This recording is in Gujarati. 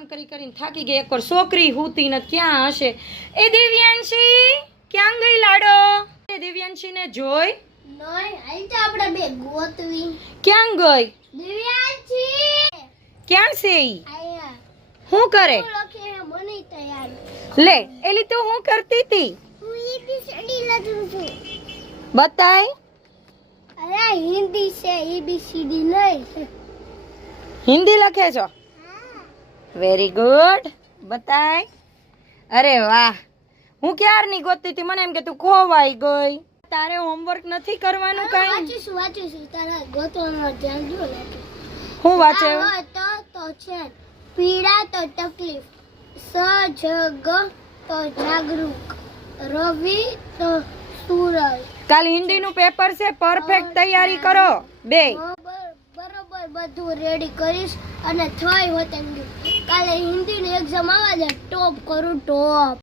કામ કરી કરીને થાકી ગઈ. એકવાર છોકરી હુતી ન ક્યાં હશે? એ દિવ્યાંશી ક્યાં ગઈ લાડો? એ દિવ્યાંશી ને જોઈ નહીં, હાલ તો આપણે બે ગોતવી. ક્યાં ગઈ? દિવ્યાંશી ક્યાં છે ઈ? આયા શું કરે? શું લખે હે મને તૈયાર. લે એલી તો હું કરતી હતી હું એબીસીડી લખું છું. બતાય. અરે હિન્દી છે, એબીસીડી નહીં. હિન્દી લખે છો? Very good. બતાય. અરે વાહ, હું ક્યારની ગોતતી હતી. મને એમ કે તું ખોવાઈ ગઈ. તારે હોમવર્ક નથી કરવાનું કાંઈ? વાંચું તારા ગોતવાનો ધ્યાન જો લાગે. હું વાંચે? તો છે પીડા તો તકલીફ, સજગ તો જાગૃત, રવિ તો સૂરજ. કાલ હિન્દીનું પેપર છે, પરફેક્ટ તૈયારી કરો બે. બરોબર બધું રેડી કરીશ અને થઈ હોત એમ કાલે હિન્દીની એક્ઝામ આવે છે, ટોપ કરું ટોપ.